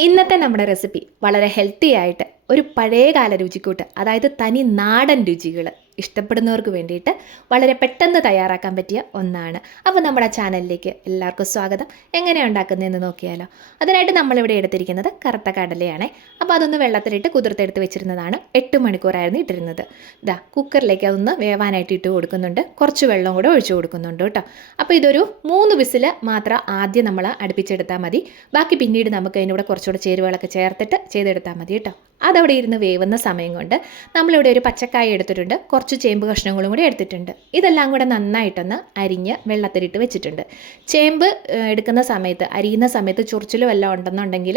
ഇന്നത്തെ നമ്മുടെ റെസിപ്പി വളരെ ഹെൽത്തി ആയിട്ട് ഒരു പഴയകാല രുചിക്കൂട്ട് അതായത് തനി നാടൻ രുചികൾ ഇഷ്ടപ്പെടുന്നവർക്ക് വേണ്ടിയിട്ട് വളരെ പെട്ടെന്ന് തയ്യാറാക്കാൻ പറ്റിയ ഒന്നാണ്. അപ്പോൾ നമ്മുടെ ചാനലിലേക്ക് എല്ലാവർക്കും സ്വാഗതം. എങ്ങനെയാണ് ഉണ്ടാക്കുന്നതെന്ന് നോക്കിയാലോ. അതിനായിട്ട് നമ്മളിവിടെ എടുത്തിരിക്കുന്നത് കറുത്ത കടലയാണ്. അപ്പോൾ അതൊന്ന് വെള്ളത്തിലിട്ട് കുതിർത്തെടുത്ത് വെച്ചിരുന്നതാണ്. എട്ട് മണിക്കൂറായിരുന്നു ഇട്ടിരുന്നത്. ഇതാ കുക്കറിലേക്ക് അതൊന്ന് വേവാനായിട്ട് ഇട്ട് കൊടുക്കുന്നുണ്ട്. കുറച്ച് വെള്ളം കൂടെ ഒഴിച്ചു കൊടുക്കുന്നുണ്ട് കേട്ടോ. അപ്പോൾ ഇതൊരു മൂന്ന് വിസിൽ മാത്രം ആദ്യം നമ്മൾ അടുപ്പിച്ചെടുത്താൽ മതി. ബാക്കി പിന്നീട് നമുക്ക് അതിന്റെ കൂടെ കുറച്ചുകൂടെ ചേരുവകളൊക്കെ ചേർത്തിട്ട് ചെയ്തെടുത്താൽ മതി കേട്ടോ. അതവിടെ ഇരുന്ന് വേവുന്ന സമയം കൊണ്ട് നമ്മളിവിടെ ഒരു പച്ചക്കായ എടുത്തിട്ടുണ്ട്. കുറച്ച് ചേമ്പ് കഷ്ണങ്ങളും കൂടി എടുത്തിട്ടുണ്ട്. ഇതെല്ലാം കൂടെ നന്നായിട്ടൊന്ന് അരിഞ്ഞ് വെള്ളത്തിലിട്ട് വെച്ചിട്ടുണ്ട്. ചേമ്പ് എടുക്കുന്ന സമയത്ത് അരിയുന്ന സമയത്ത് ചൊറിച്ചിലും എല്ലാം ഉണ്ടെന്നുണ്ടെങ്കിൽ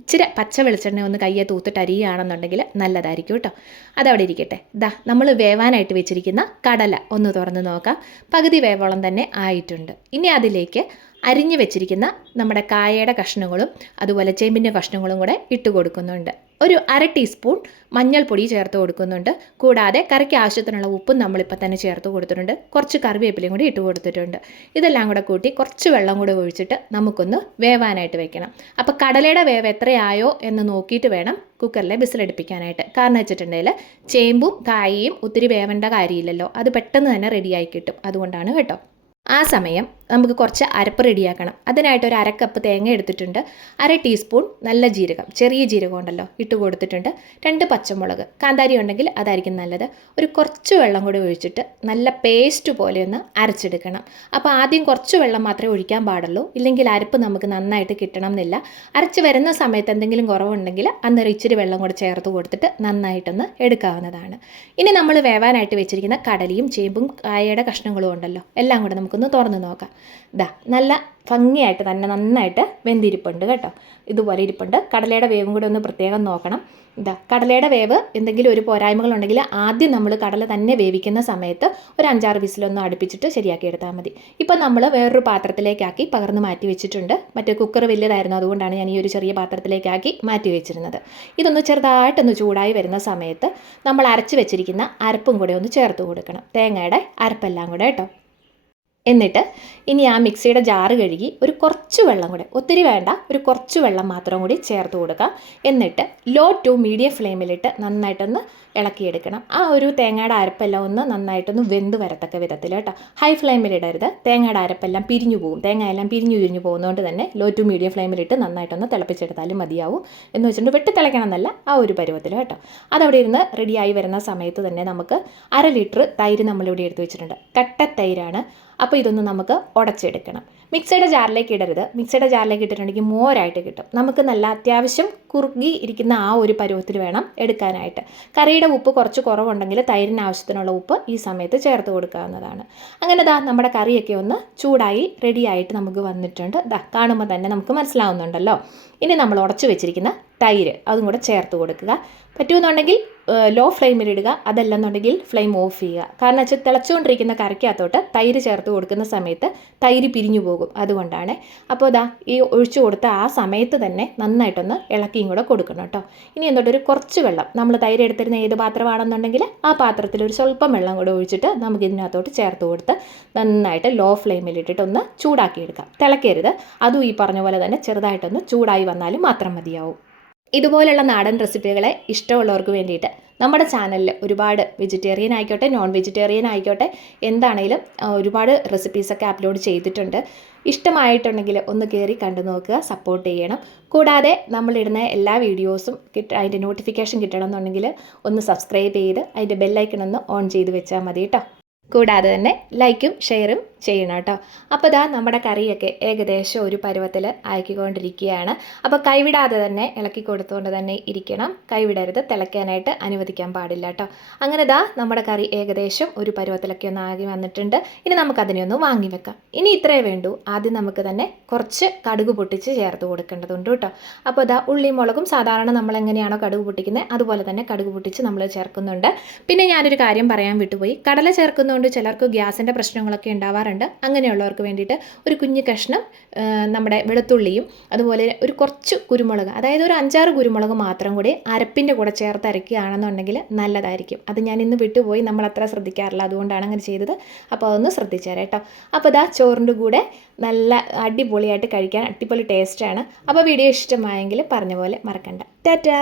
ഇച്ചിരി പച്ച വെളിച്ചെണ്ണ ഒന്ന് കയ്യെ തൂത്തിട്ട് അരിയുകയാണെന്നുണ്ടെങ്കിൽ നല്ലതായിരിക്കും കേട്ടോ. അതവിടെ ഇരിക്കട്ടെ. ദാ നമ്മൾ വേവാനായിട്ട് വെച്ചിരിക്കുന്ന കടല ഒന്ന് തുറന്ന് നോക്കാം. പകുതി വേവോളം തന്നെ ആയിട്ടുണ്ട്. ഇനി അതിലേക്ക് അരിഞ്ഞു വെച്ചിരിക്കുന്ന നമ്മുടെ കായയുടെ കഷ്ണങ്ങളും അതുപോലെ ചേമ്പിന്റെ കഷ്ണങ്ങളും കൂടെ ഇട്ട് കൊടുക്കുന്നുണ്ട്. ഒരു അര ടീസ്പൂൺ മഞ്ഞൾപ്പൊടി ചേർത്ത് കൊടുക്കുന്നുണ്ട്. കൂടാതെ കറിക്ക് ആവശ്യത്തിനുള്ള ഉപ്പും നമ്മളിപ്പോൾ തന്നെ ചേർത്ത് കൊടുത്തിട്ടുണ്ട്. കുറച്ച് കറിവേപ്പിലയും കൂടി ഇട്ട് കൊടുത്തിട്ടുണ്ട്. ഇതെല്ലാം കൂടെ കൂട്ടി കുറച്ച് വെള്ളം കൂടെ ഒഴിച്ചിട്ട് നമുക്കൊന്ന് വേവാനായിട്ട് വെക്കണം. അപ്പോൾ കടലയുടെ വേവ് എത്രയായോ എന്ന് നോക്കിയിട്ട് വേണം കുക്കറിലെ ബിസിലടുപ്പിക്കാനായിട്ട് കാരണം വെച്ചിട്ടുണ്ടെങ്കിൽ ചേമ്പും കായയും ഒത്തിരി വേവേണ്ട കാര്യമില്ലല്ലോ. അത് പെട്ടെന്ന് തന്നെ റെഡിയായി കിട്ടും. അതുകൊണ്ടാണ് കേട്ടോ. ആ സമയം നമുക്ക് കുറച്ച് അരപ്പ് റെഡിയാക്കണം. അതിനായിട്ട് ഒരു അരക്കപ്പ് തേങ്ങ എടുത്തിട്ടുണ്ട്. അര ടീസ്പൂൺ നല്ല ജീരകം ചെറിയ ജീരകം ഉണ്ടല്ലോ ഇട്ട് കൊടുത്തിട്ടുണ്ട്. രണ്ട് പച്ചമുളക് കാന്താരി ഉണ്ടെങ്കിൽ അതായിരിക്കും നല്ലത്. ഒരു കുറച്ച് വെള്ളം കൂടി ഒഴിച്ചിട്ട് നല്ല പേസ്റ്റ് പോലെ ഒന്ന് അരച്ചെടുക്കണം. അപ്പോൾ ആദ്യം കുറച്ച് വെള്ളം മാത്രമേ ഒഴിക്കാൻ പാടുള്ളൂ. ഇല്ലെങ്കിൽ അരപ്പ് നമുക്ക് നന്നായിട്ട് കിട്ടണം എന്നില്ല അരച്ച് വരുന്ന സമയത്ത് എന്തെങ്കിലും കുറവുണ്ടെങ്കിൽ അന്നേരം ഇച്ചിരി വെള്ളം കൂടെ ചേർത്ത് കൊടുത്തിട്ട് നന്നായിട്ടൊന്ന് എടുക്കാവുന്നതാണ്. ഇനി നമ്മൾ വേവാനായിട്ട് വെച്ചിരിക്കുന്ന കടലയും ചേമ്പും കായയുടെ കഷ്ണങ്ങളും ഉണ്ടല്ലോ എല്ലാം കൂടെ നമുക്കൊന്ന് തുറന്ന് നോക്കാം. ഇതാ നല്ല ഭംഗിയായിട്ട് തന്നെ നന്നായിട്ട് വെന്തിരിപ്പുണ്ട് കേട്ടോ. ഇതുപോലെ ഇരിപ്പുണ്ട്. കടലയുടെ വേവും കൂടെ ഒന്ന് പ്രത്യേകം നോക്കണം. ഇതാ കടലയുടെ വേവ് എന്തെങ്കിലും ഒരു പോരായ്മകളുണ്ടെങ്കിൽ ആദ്യം നമ്മൾ കടല തന്നെ വേവിക്കുന്ന സമയത്ത് ഒരു അഞ്ചാറ് വിസിലൊന്ന് അടുപ്പിച്ചിട്ട് ശരിയാക്കി എടുത്താൽ മതി. ഇപ്പം നമ്മൾ വേറൊരു പാത്രത്തിലേക്കാക്കി പകർന്ന് മാറ്റി വെച്ചിട്ടുണ്ട്. മറ്റേ കുക്കർ വലിയതായിരുന്നു അതുകൊണ്ടാണ് ഞാൻ ഈ ഒരു ചെറിയ പാത്രത്തിലേക്കാക്കി മാറ്റി വെച്ചിരുന്നത്. ഇതൊന്ന് ചെറുതായിട്ടൊന്ന് ചൂടായി വരുന്ന സമയത്ത് നമ്മൾ അരച്ച് വെച്ചിരിക്കുന്ന അരപ്പും കൂടെ ഒന്ന് ചേർത്ത് കൊടുക്കണം. തേങ്ങയുടെ അരപ്പെല്ലാം കൂടെ കേട്ടോ. എന്നിട്ട് ഇനി ആ മിക്സിയുടെ ജാറ് കഴുകി ഒരു കുറച്ച് വെള്ളം കൂടെ ഒത്തിരി വേണ്ട ഒരു കുറച്ച് വെള്ളം മാത്രം കൂടി ചേർത്ത് കൊടുക്കുക. എന്നിട്ട് ലോ ടു മീഡിയം ഫ്ലെയിമിലിട്ട് നന്നായിട്ടൊന്ന് ഇളക്കിയെടുക്കണം. ആ ഒരു തേങ്ങയുടെ അരപ്പെല്ലാം ഒന്ന് നന്നായിട്ടൊന്ന് വെന്ത് വരത്തക്ക വിധത്തിൽ കേട്ടോ. ഹൈ ഫ്ലെയിമിലിടരുത്. തേങ്ങയുടെ അരപ്പെല്ലാം പിരിഞ്ഞു പോകും. തേങ്ങയെല്ലാം പിരിഞ്ഞു പിരിഞ്ഞു പോകുന്നതുകൊണ്ട് തന്നെ ലോ ടു മീഡിയം ഫ്ലെയിമിലിട്ട് നന്നായിട്ടൊന്ന് തിളപ്പിച്ചെടുത്താലും മതിയാവും എന്ന് വെച്ചിട്ടുണ്ട്. വെട്ടി തിളയ്ക്കണം എന്നല്ല ആ ഒരു പരുവത്തിൽ കേട്ടോ. അതവിടെ ഇരുന്ന് റെഡിയായി വരുന്ന സമയത്ത് തന്നെ നമുക്ക് അര ലിറ്റർ തൈര് നമ്മളിവിടെ എടുത്ത് വെച്ചിട്ടുണ്ട്. കട്ട തൈരാണ്. അപ്പോൾ ഇതൊന്ന് നമുക്ക് ഉടച്ചെടുക്കണം. മിക്സിയുടെ ജാറിലേക്ക് ഇടരുത്. മിക്സിയുടെ ജാറിലേക്ക് ഇട്ടിട്ടുണ്ടെങ്കിൽ മോരായിട്ട് കിട്ടും. നമുക്ക് നല്ല അത്യാവശ്യം കുറുകി ഇരിക്കുന്ന ആ ഒരു പരുവത്തിൽ വേണം എടുക്കാനായിട്ട്. കറിയുടെ ഉപ്പ് കുറച്ച് കുറവുണ്ടെങ്കിൽ തൈരിന് ആവശ്യത്തിനുള്ള ഉപ്പ് ഈ സമയത്ത് ചേർത്ത് കൊടുക്കാവുന്നതാണ്. അങ്ങനെ ദാ നമ്മുടെ കറിയൊക്കെ ഒന്ന് ചൂടായി റെഡിയായിട്ട് നമുക്ക് വന്നിട്ടുണ്ട്. ദാ കാണുമ്പോൾ തന്നെ നമുക്ക് മനസ്സിലാവുന്നുണ്ടല്ലോ. ഇനി നമ്മൾ ഉടച്ചു വെച്ചിരിക്കുന്ന തൈര് അതും കൂടെ ചേർത്ത് കൊടുക്കുക. പറ്റുമെന്നുണ്ടെങ്കിൽ ലോ ഫ്ലെയിമിൽ ഫ്ലെയിമിലിടുക അതല്ലെന്നുണ്ടെങ്കിൽ ഫ്ലെയിം ഓഫ് ചെയ്യുക. കാരണം വെച്ചാൽ തിളച്ചുകൊണ്ടിരിക്കുന്ന കറിക്കകത്തോട്ട് തൈര് ചേർത്ത് കൊടുക്കുന്ന സമയത്ത് തൈര് പിരിഞ്ഞു പോകും. അതുകൊണ്ടാണ്. അപ്പോൾ ഇതാ ഈ ഒഴിച്ചു കൊടുത്ത ആ സമയത്ത് തന്നെ നന്നായിട്ടൊന്ന് ഇളക്കിയും കൂടെ കൊടുക്കണം കേട്ടോ. ഇനി എന്നിട്ട് കുറച്ച് വെള്ളം. നമ്മൾ തൈര് എടുത്തിരുന്ന ഏത് പാത്രമാണെന്നുണ്ടെങ്കിൽ ആ പാത്രത്തിൽ ഒരു സ്വല്പം വെള്ളം കൂടെ ഒഴിച്ചിട്ട് നമുക്ക് ഇതിനകത്തോട്ട് ചേർത്ത് കൊടുത്ത് നന്നായിട്ട് ലോ ഫ്ലെയിമിലിട്ടിട്ട് ഒന്ന് ചൂടാക്കിയെടുക്കാം. തിളക്കരുത്. അതും ഈ പറഞ്ഞ പോലെ തന്നെ ചെറുതായിട്ടൊന്ന് ചൂടായി വന്നാലും മാത്രം മതിയാവും. ഇതുപോലുള്ള നാടൻ റെസിപ്പികളെ ഇഷ്ടമുള്ളവർക്ക് വേണ്ടിയിട്ട് നമ്മുടെ ചാനലിൽ ഒരുപാട് വെജിറ്റേറിയൻ ആയിക്കോട്ടെ നോൺ വെജിറ്റേറിയൻ ആയിക്കോട്ടെ എന്താണെങ്കിലും ഒരുപാട് റെസിപ്പീസൊക്കെ അപ്ലോഡ് ചെയ്തിട്ടുണ്ട്. ഇഷ്ടമായിട്ടുണ്ടെങ്കിൽ ഒന്ന് കയറി കണ്ടു നോക്കുക സപ്പോർട്ട് ചെയ്യണം. കൂടാതെ നമ്മളിടുന്ന എല്ലാ വീഡിയോസും കിട്ട അതിന്റെ നോട്ടിഫിക്കേഷൻ കിട്ടണമെന്നുണ്ടെങ്കിൽ ഒന്ന് സബ്സ്ക്രൈബ് ചെയ്ത് അതിന്റെ ബെല്ലൈക്കൺ ഒന്ന് ഓൺ ചെയ്ത് വെച്ചാൽ മതി കേട്ടോ. കൂടാതെ തന്നെ ലൈക്കും ഷെയറും ചെയ്യണം കേട്ടോ. അപ്പോൾ ഇതാ നമ്മുടെ കറിയൊക്കെ ഏകദേശം ഒരു പരുവത്തിൽ അയക്കിക്കൊണ്ടിരിക്കുകയാണ് അപ്പോൾ കൈവിടാതെ തന്നെ ഇളക്കി കൊടുത്തുകൊണ്ട് തന്നെ ഇരിക്കണം. കൈവിടരുത് തിളയ്ക്കാനായിട്ട് അനുവദിക്കാൻ പാടില്ല കേട്ടോ. അങ്ങനെ ഇതാ നമ്മുടെ കറി ഏകദേശം ഒരു പരുവത്തിലൊക്കെ ഒന്ന് ആകി വന്നിട്ടുണ്ട്. ഇനി നമുക്കതിനെ ഒന്ന് വാങ്ങി വെക്കാം. ഇനി ഇത്രേ വേണ്ടൂ. ആദ്യം നമുക്ക് തന്നെ കുറച്ച് കടുക് പൊട്ടിച്ച് ചേർത്ത് കൊടുക്കേണ്ടതുണ്ട് കേട്ടോ. അപ്പോൾ ഇതാ ഉള്ളിയും മുളകും സാധാരണ നമ്മൾ എങ്ങനെയാണോ കടുക് പൊട്ടിക്കുന്നത് അതുപോലെ തന്നെ കടുക് പൊട്ടിച്ച് നമ്മൾ ചേർക്കുന്നുണ്ട്. പിന്നെ ഞാനൊരു കാര്യം പറയാൻ വിട്ടുപോയി. കടല ചേർക്കുന്നതുകൊണ്ട് ചിലർക്ക് ഗ്യാസിന്റെ പ്രശ്നങ്ങളൊക്കെ ഉണ്ടാവാറുണ്ട്. ചെയ്യാറുണ്ട് അങ്ങനെയുള്ളവർക്ക് വേണ്ടിയിട്ട് ഒരു കുഞ്ഞു കഷ്ണം നമ്മുടെ വെളുത്തുള്ളിയും അതുപോലെ ഒരു കുറച്ച് കുരുമുളക് അതായത് ഒരു അഞ്ചാറ് കുരുമുളക് മാത്രം കൂടി അരപ്പിന്റെ കൂടെ ചേർത്ത് അരക്കുകയാണെന്നുണ്ടെങ്കിൽ നല്ലതായിരിക്കും. അത് ഞാൻ ഇന്ന് വിട്ടുപോയി നമ്മൾ അത്ര ശ്രദ്ധിക്കാറില്ല. അതുകൊണ്ടാണ് അങ്ങനെ ചെയ്തത്. അപ്പോൾ അതൊന്ന് ശ്രദ്ധിച്ചേരാം കേട്ടോ. അപ്പോൾ ഇതാ ചോറിന്റെ കൂടെ നല്ല അടിപൊളിയായിട്ട് കഴിക്കാൻ അടിപൊളി ടേസ്റ്റാണ് അപ്പോൾ വീഡിയോ ഇഷ്ടമായെങ്കിൽ പറഞ്ഞ പോലെ മറക്കണ്ട. ടാറ്റാ!